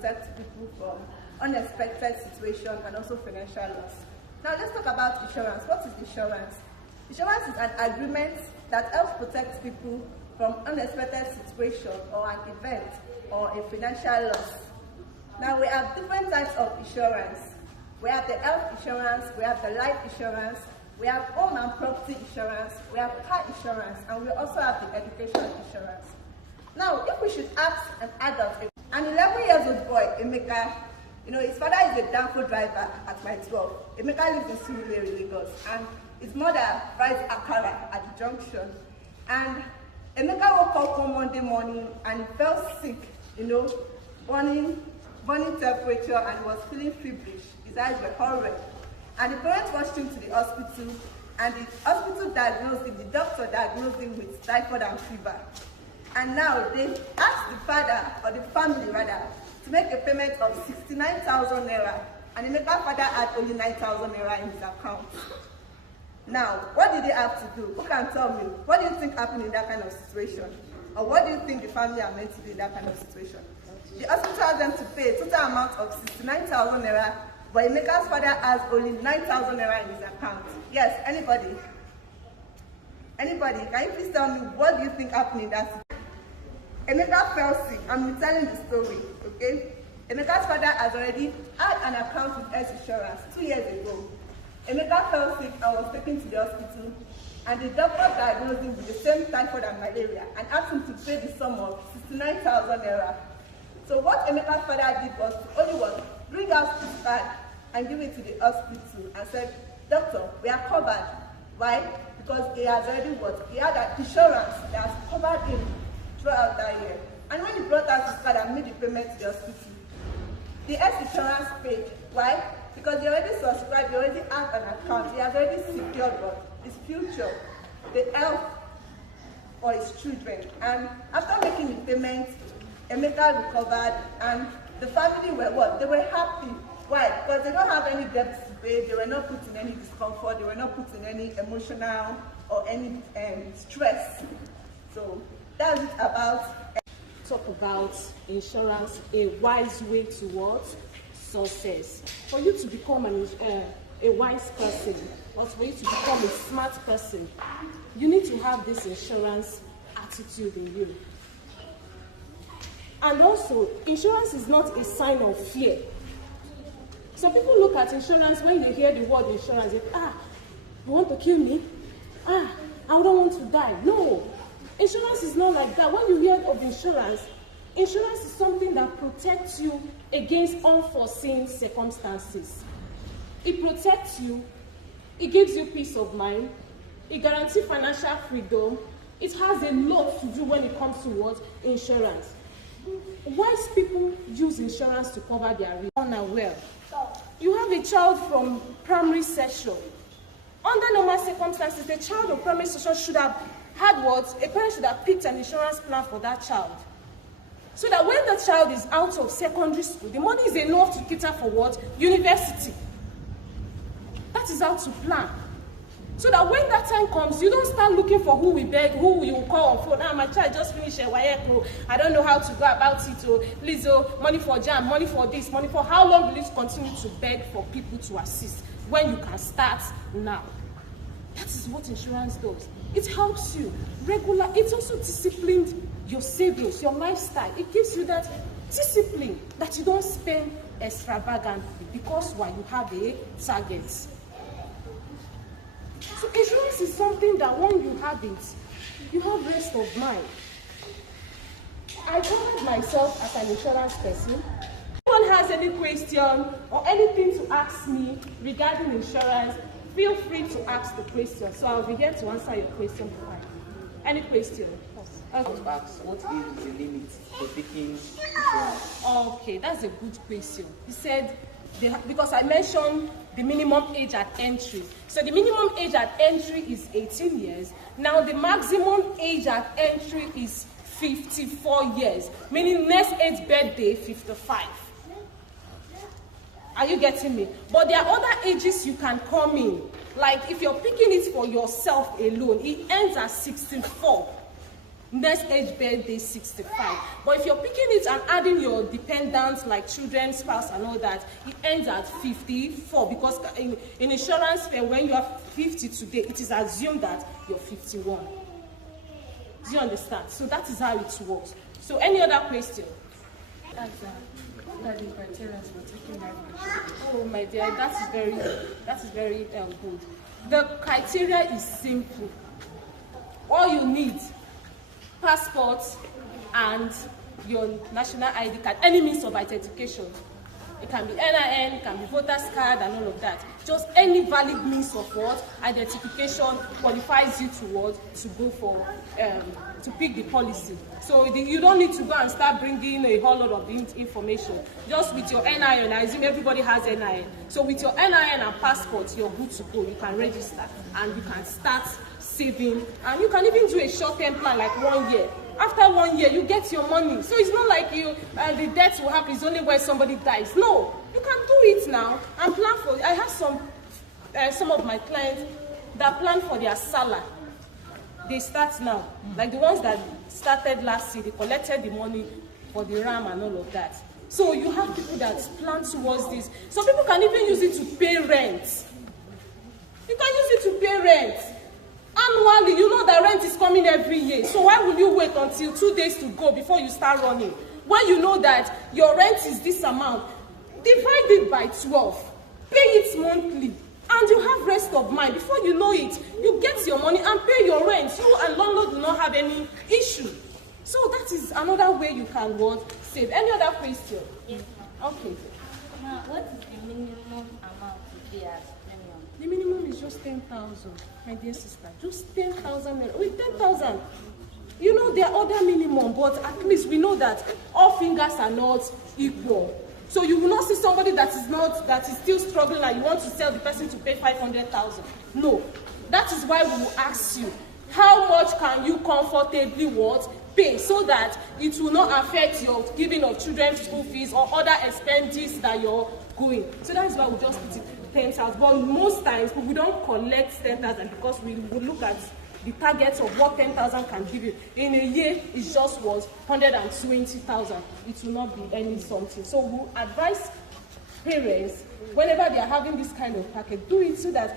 protect people from unexpected situations and also financial loss. Now let's talk about insurance. What is insurance? Insurance is an agreement that helps protect people from unexpected situation or an event or a financial loss. Now we have different types of insurance. We have the health insurance, we have the life insurance, we have home and property insurance, we have car insurance, and we also have the education insurance. Now, if we should ask an adult, an 11-year-old boy, Emeka, his father is a Danfo driver at my 12. Emeka lives in Surulere, Lagos, and his mother fries akara at the junction. And Emeka woke up one Monday morning and he felt sick, burning temperature, and he was feeling feverish. His eyes were all red. And the parents rushed him to the hospital, and the hospital diagnosed him, the doctor diagnosed him with typhoid and fever. And now they asked the father, or the family rather, to make a payment of 69,000 naira. And Emeka's father had only 9,000 naira in his account. Now, what did they have to do? Who can tell me? What do you think happened in that kind of situation? Or what do you think the family are meant to do in that kind of situation? The hospital asked them to pay a total amount of 69,000 naira, but Emeka's father has only 9,000 naira in his account. Yes, anybody? Anybody? Can you please tell me what do you think happened in that situation? Emeka fell sick. I'm telling the story, okay? Emeka's father has already had an account with health insurance 2 years ago. Emeka fell sick and was taken to the hospital, and the doctor diagnosed him with the same typhoid and malaria and asked him to pay the sum of 69,000 naira. So what Emeka's father did was to only bring out his card and give it to the hospital and said, "Doctor, we are covered." Why? Because he has already he had an insurance that has covered him throughout that year. And when he brought out his card and made the payment to the hospital, the health insurance paid. Why? Because he already subscribed, he already had an account, he has already secured his future, the health for his children. And after making the payment, Emeka recovered, and the family were what? They were happy. Why? Because they don't have any debts to pay, they were not put in any discomfort, they were not put in any emotional or any stress. So that's it about. Talk about insurance, a wise way towards success. For you to become a wise person, or for you to become a smart person, you need to have this insurance attitude in you. And also, insurance is not a sign of fear. Some people look at insurance, when you hear the word insurance, they you want to kill me? I don't want to die. No, insurance is not like that. When you hear of insurance, insurance is something that protects you against unforeseen circumstances. It protects you, it gives you peace of mind, it guarantees financial freedom. It has a lot to do when it comes to what? Insurance. Wise people use insurance to cover their risk. Unaware. You have a child from primary session. Under normal circumstances, the child of primary session should have had what? A parent should have picked an insurance plan for that child. So that when the child is out of secondary school, the money is enough to cater for what? University. That is how to plan. So that when that time comes, you don't start looking for who we beg, who we will call on phone. My child just finished a WAEC, I don't know how to go about it. Please, money for jam, money for this, money for. How long will you continue to beg for people to assist when you can start now? That is what insurance does. It helps you regular. It also disciplines your savings, your lifestyle. It gives you that discipline that you don't spend extravagantly because why? You have a target. So insurance is something that when you have it, you have rest of mind. I covered myself as an insurance person. If anyone has any question or anything to ask me regarding insurance, feel free to ask the question. So I'll be here to answer your question. Any question? Okay. What is the limit for taking insurance? Okay, that's a good question. He said, because I mentioned the minimum age at entry. So the minimum age at entry is 18 years. Now the maximum age at entry is 54 years, meaning next age birthday, 55. Are you getting me? But there are other ages you can come in. Like if you're picking it for yourself alone, it ends at 64. next age birthday 65. But if you're picking it and adding your dependents like children, spouse and all that, it ends at 54, because in insurance fair, when you are 50 today, it is assumed that you're 51. Do you understand? So that is how it works. So any other question? What are the criteria for taking life insurance? Oh my dear, that is very good. The criteria is simple. All you need, passport and your national ID card, any means of identification. It can be NIN, it can be voter's card and all of that. Just any valid means of what? Identification qualifies you to go for, to pick the policy. So you don't need to go and start bringing a whole lot of information. Just with your NIN, I assume everybody has NIN. So with your NIN and passport, you're good to go. You can register and you can start saving. And you can even do a short-term plan like 1 year. After 1 year, you get your money. So it's not like the death will happen is only when somebody dies. No, you can do it now and plan for it. I have some of my clients that plan for their salary. They start now. Like the ones that started last year, they collected the money for the RAM and all of that. So you have people that plan towards this. Some people can even use it to pay rent. You can use it to pay rent. Annually, you know that rent is coming every year. So why will you wait until 2 days to go before you start running? When you know that your rent is this amount, divide it by 12. Pay it monthly. And you have rest of mind. Before you know it, you get your money and pay your rent. You and landlord will not have any issue. So that is another way you can save. Any other question? Yes. Okay. Now, what is the minimum amount to pay as premium? The minimum is just 10,000, my dear sister. Just 10,000. With 10,000, you know there are other minimum, but at least we know that all fingers are not equal. So you will not see somebody that is still struggling and you want to tell the person to pay 500,000. No. That is why we will ask you, how much can you comfortably pay so that it will not affect your giving of children's school fees or other expenses that you're going. So that is why we just put it 10,000. But most times we don't collect 10,000 because we will look at the targets of what 10,000 can give you. In a year, it just was 120,000. It will not be any something. So we advise parents, whenever they are having this kind of package, do it so that